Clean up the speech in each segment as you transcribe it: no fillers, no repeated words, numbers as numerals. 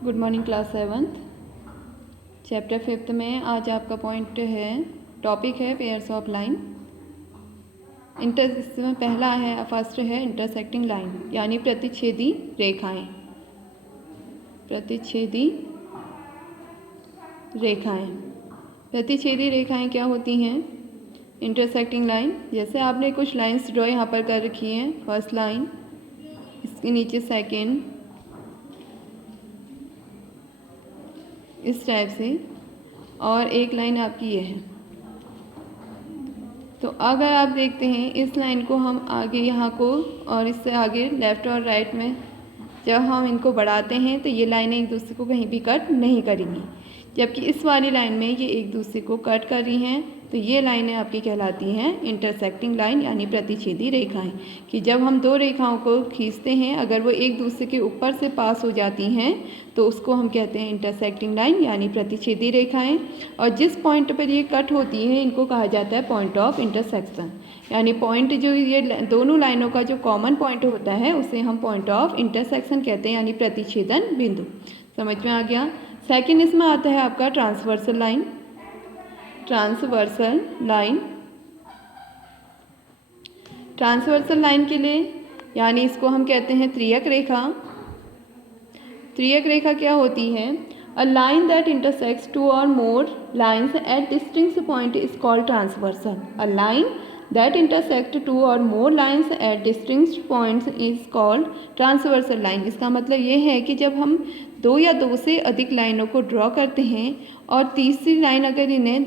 Good morning class 7th chapter 5th में आज आपका पॉइंट है, टॉपिक है पेयर्स ऑफ लाइन। इसमें पहला है, फर्स्ट है इंटरसेक्टिंग लाइन यानी प्रतिच्छेदी रेखाएं। प्रतिच्छेदी रेखाएं प्रतिच्छेदी रेखाएं क्या होती हैं? इंटरसेक्टिंग लाइन, जैसे आपने कुछ लाइंस ड्रॉ यहाँ पर कर रखी हैं। फर्स्ट लाइन, इसके नीचे सेकेंड, इस टाइप से, और एक लाइन आपकी ये है। तो अगर आप देखते हैं इस लाइन को हम आगे यहाँ को और इससे आगे लेफ़्ट और राइट में जब हम इनको बढ़ाते हैं तो ये लाइनें एक दूसरे को कहीं भी कट नहीं करेंगी, जबकि इस वाली लाइन में ये एक दूसरे को कट कर रही हैं। तो ये लाइनें आपकी कहलाती हैं इंटरसेक्टिंग लाइन यानी प्रतिच्छेदी रेखाएं। कि जब हम दो रेखाओं को खींचते हैं, अगर वो एक दूसरे के ऊपर से पास हो जाती हैं तो उसको हम कहते हैं इंटरसेक्टिंग लाइन यानी प्रतिच्छेदी रेखाएं। और जिस पॉइंट पर ये कट होती हैं इनको कहा जाता है पॉइंट ऑफ इंटरसेक्शन, यानी पॉइंट जो ये दोनों लाइनों का जो कॉमन पॉइंट होता है उसे हम पॉइंट ऑफ इंटरसेक्शन कहते हैं, यानी प्रतिच्छेदन बिंदु। समझ में आ गया। सेकंड इसमें आता है आपका transversal line. Transversal line, transversal line के लिए यानी इसको हम कहते हैं त्रियक रेखा। त्रियक रेखा क्या होती है? A line that intersects two or more lines at distinct point is called transversal. A line that intersect two or more lines at distinct points is called transversal line। इसका मतलब ये है कि जब हम दो या दो से अधिक लाइनों को ड्रॉ करते हैं और तीसरी लाइन अगर इन्हें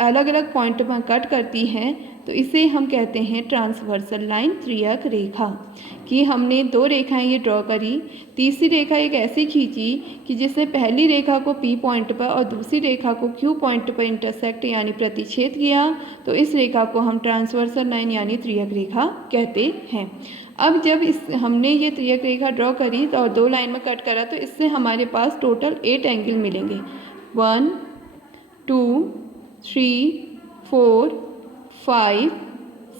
अलग अलग पॉइंट पर कट करती है तो इसे हम कहते हैं ट्रांसवर्सल लाइन, त्रियक रेखा। कि हमने दो रेखाएं ये ड्रॉ करी, तीसरी रेखा एक ऐसी खींची कि जिसने पहली रेखा को P पॉइंट पर और दूसरी रेखा को Q पॉइंट पर इंटरसेक्ट यानी प्रतिच्छेद किया, तो इस रेखा को हम ट्रांसवर्सल लाइन यानी त्रियक रेखा कहते हैं। अब जब हमने ये त्रियक रेखा ड्रॉ करी और दो लाइन में कट करा तो इससे हमारे पास टोटल 8 एंगल मिलेंगे। 1 2 3 4 5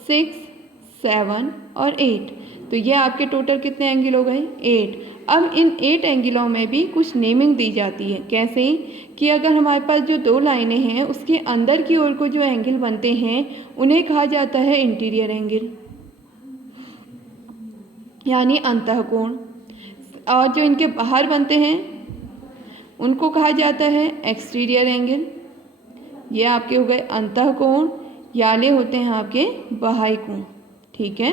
6 7 और 8। तो ये आपके टोटल कितने एंगल हो गए? 8। अब इन 8 एंगलों में भी कुछ नेमिंग दी जाती है। कैसे? कि अगर हमारे पास जो दो लाइनें हैं उसके अंदर की ओर को जो एंगल बनते हैं उन्हें कहा जाता है इंटीरियर एंगल यानी अंतःकोण, और जो इनके बाहर बनते हैं उनको कहा जाता है एक्सटीरियर एंगल। ये आपके हो गए अंतःकोण, याले होते हैं आपके बाह्य कोण। ठीक है,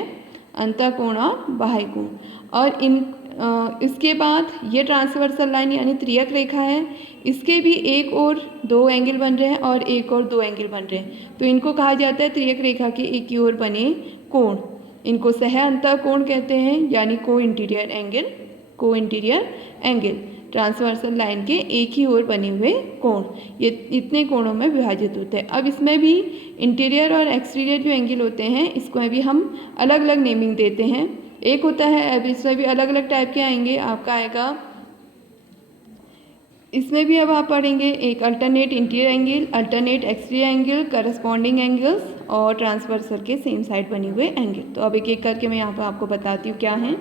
अंतःकोण और बाह्य कोण। और इसके बाद ये ट्रांसवर्सल लाइन यानी त्रियक रेखा है, इसके भी एक और दो एंगल बन रहे हैं और एक और दो एंगल बन रहे हैं, तो इनको कहा जाता है त्रियक रेखा के एक ही ओर बने कोण। इनको सह अंतःकोण कहते हैं यानी को इंटीरियर एंगल। को इंटीरियर एंगल ट्रांसवर्सल लाइन के एक ही ओर बने हुए कोण, ये इतने कोणों में विभाजित होते हैं। अब इसमें भी इंटीरियर और एक्सटीरियर जो एंगल होते हैं इसको भी हम अलग अलग नेमिंग देते हैं। एक होता है, अब इसमें भी अलग अलग टाइप के आएंगे। आपका आएगा, इसमें भी अब आप पढ़ेंगे एक alternate interior angle, alternate exterior angle, corresponding angles और ट्रांसवर्सल के सेम साइड बने हुए एंगल। तो अब एक एक करके मैं यहाँ पर आपको बताती हूँ क्या है।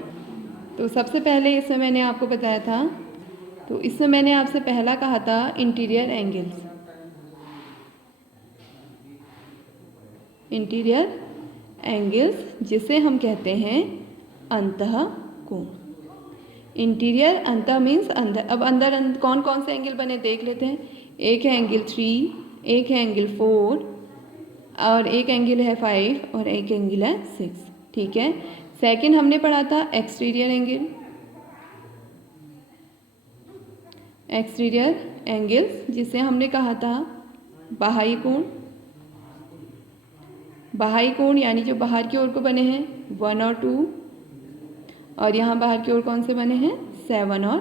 तो सबसे पहले इसमें मैंने आपको बताया था, तो इसमें मैंने आपसे पहला कहा था इंटीरियर एंगल्स। इंटीरियर एंगल्स जिसे हम कहते हैं अंतःकोण। इंटीरियर, अंतः मीन्स अंदर। अब अंदर कौन कौन से एंगल बने देख लेते हैं। एक है एंगल 3, एक है एंगल 4 और एक एंगल है 5 और एक एंगल है 6। ठीक है। सेकंड हमने पढ़ा था एक्सटीरियर एंगल। एक्सटीरियर एंगल्स जिसे हमने कहा था बाह्य कोण। बाह्य कोण यानी जो बाहर की ओर को बने हैं 1 और 2, और यहाँ बाहर की ओर कौन से बने हैं 7 और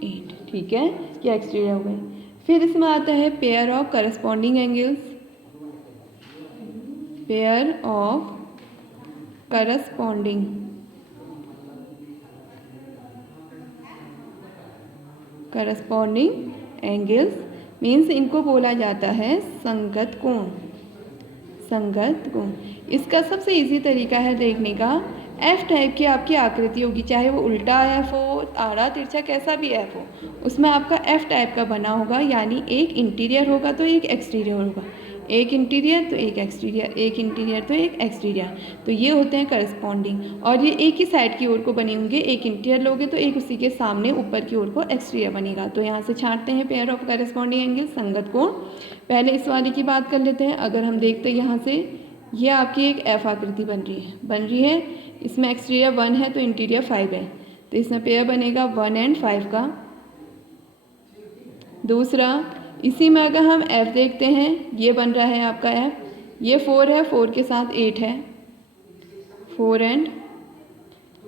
8। ठीक है, ये एक्सटीरियर हो गए। फिर इसमें आता है pair of corresponding angles. Pair of corresponding angles means इनको बोला जाता है संगत कोण। संगत कोण, इसका सबसे इजी तरीका है देखने का एफ टाइप की आपकी आकृति होगी, चाहे वो उल्टा एफ हो, आड़ा तिरछा कैसा भी एफ हो, उसमें आपका एफ टाइप का बना होगा, यानी एक इंटीरियर होगा तो एक एक्सटीरियर होगा, एक इंटीरियर तो एक एक्सटीरियर, एक इंटीरियर तो एक एक्सटीरियर। तो ये होते हैं करस्पॉन्डिंग, और ये एक ही साइड की ओर को बने होंगे, एक इंटीरियर लोगे तो एक उसी के सामने ऊपर की ओर को एक्सटीरियर बनेगा। तो यहाँ से छांटते हैं पेयर ऑफ करस्पॉन्डिंग एंगल, संगत कोण। पहले इस वाली की बात कर लेते हैं। अगर हम देखते हैं यहाँ से, ये आपकी एक एफ आकृति बन रही है, इसमें एक्सटीरियर 1 है तो इंटीरियर 5 है, तो इसमें पेयर बनेगा 1 और 5 का। दूसरा, इसी में अगर हम एफ देखते हैं, ये बन रहा है आपका एफ, ये 4 है, 4 के साथ 8 है, 4 और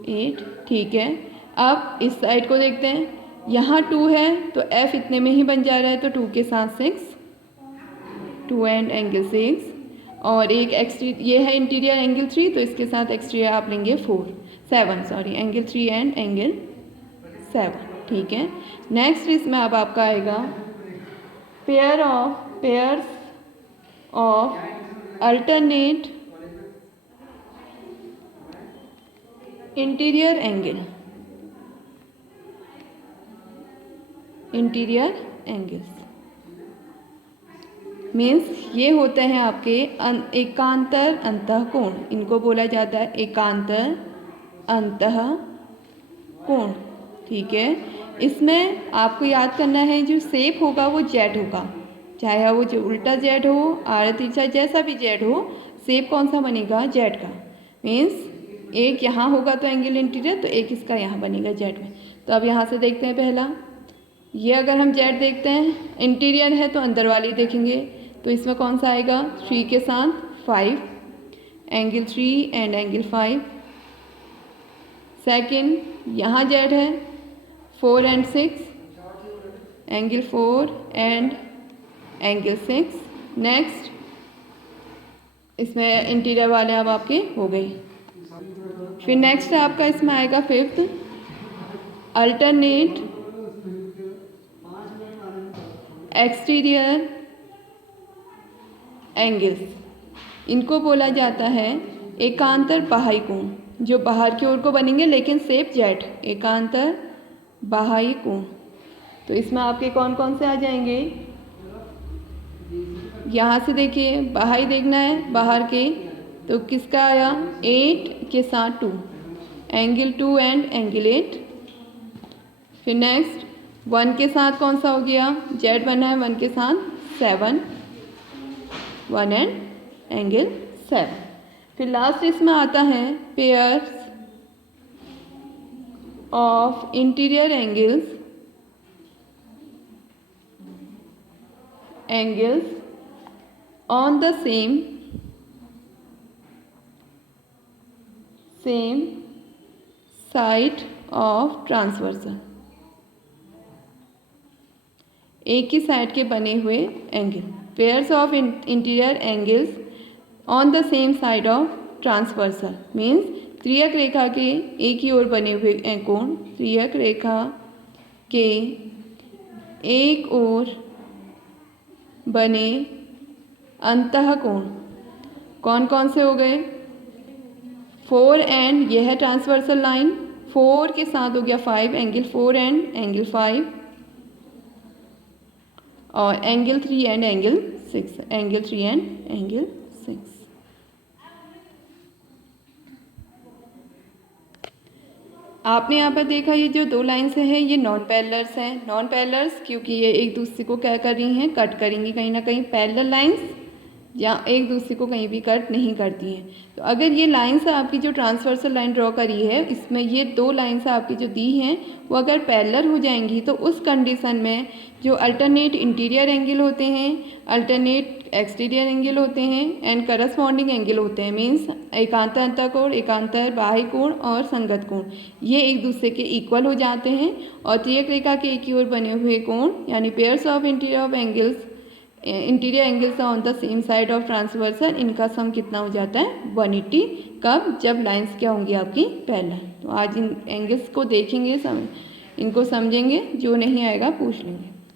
8, ठीक है। अब इस साइड को देखते हैं, यहाँ 2 है तो एफ इतने में ही बन जा रहा है, तो 2 के साथ 6, 2 एंड एंगल 6, और एक ये है इंटीरियर एंगल 3, तो इसके साथ एक्सटीरियर आप लेंगे 7 सॉरी, एंगल 3 एंड एंगल 7, ठीक है। नेक्स्ट इसमें अब आपका आएगा pairs of alternate interior angles means ये होते हैं आपके एकांतर अंतःकोण, इनको बोला जाता है एकांतर अंतःकोण, ठीक है। इसमें आपको याद करना है जो शेप होगा वो जेड होगा, चाहे वो जो उल्टा जेड हो, आड़ा तिरछा जैसा भी जेड हो, शेप कौन सा बनेगा, जेड का। मीन्स एक यहाँ होगा तो एंगल इंटीरियर, तो एक इसका यहाँ बनेगा जेड में। तो अब यहाँ से देखते हैं पहला, ये अगर हम जेड देखते हैं, इंटीरियर है तो अंदर वाली देखेंगे, तो इसमें कौन सा आएगा, 3 के साथ 5, एंगल 3 एंड एंगल 5। सेकंड, यहाँ जेड है, 4 और 6, एंगल 4 एंड एंगल 6। नेक्स्ट इसमें इंटीरियर वाले अब आपके हो गए। फिर नेक्स्ट आपका इसमें आएगा फिफ्थ, अल्टरनेट एक्सटीरियर एंगल्स, इनको बोला जाता है एकांतर बाह्य कोण, जो बाहर की ओर को बनेंगे लेकिन शेप जेड, एकांतर बाह्य कोण। तो इसमें आपके कौन कौन से आ जाएंगे, यहाँ से देखिए बाह्य देखना है, बाहर के, तो किसका आया, 8 के साथ 2, एंगल 2 एंड एंगल 8। फिर नेक्स्ट 1 के साथ कौन सा हो गया, जेड बना है, 1 के साथ 7, 1 एंड एंगल 7। फिर लास्ट इसमें आता है pairs of interior angles on the same side of transversal, एक ही साइड के बने हुए angle, pairs of interior angles on the same side of transversal means त्रियक रेखा के एक ही ओर बने हुए कोण, त्रियक रेखा के एक ओर बने अंतःकोण कौन कौन से हो गए, 4 एंड यह है ट्रांसवर्सल लाइन, 4 के साथ हो गया 5, एंगल 4 एंड एंगल 5, और angle 3 and angle 6, angle 3 and angle 6। आपने यहाँ पर देखा ये जो दो लाइन्स हैं ये नॉन पैरेलल्स हैं, नॉन पैरेलल्स क्योंकि ये एक दूसरे को क्या कर रही हैं, कट करेंगी कहीं ना कहीं। पैरेलल लाइन्स जहाँ एक दूसरे को कहीं भी कट नहीं करती हैं। तो अगर ये लाइन्स आपकी जो ट्रांसवर्सल लाइन ड्रॉ करी है, इसमें ये दो लाइन्स आपकी जो दी हैं वो अगर पैरेलल हो जाएंगी तो उस कंडीशन में जो अल्टरनेट इंटीरियर एंगल होते हैं, अल्टरनेट एक्सटीरियर एंगल होते हैं एंड करस्पॉन्डिंग एंगल होते हैं, मीन्स एकांतर अंतःकोण, एकांतर बाह्य कोण और संगत कोण, ये एक दूसरे के इक्वल हो जाते हैं। और त्रियक रेखा के एक ही ओर बने हुए कोण यानी pairs of interior angles on the same side of transversal, इनका सम कितना हो जाता है 180। कब, जब लाइंस क्या होंगी आपकी पैरेलल। तो आज इन एंगल्स को देखेंगे, इनको समझेंगे, जो नहीं आएगा पूछ लेंगे।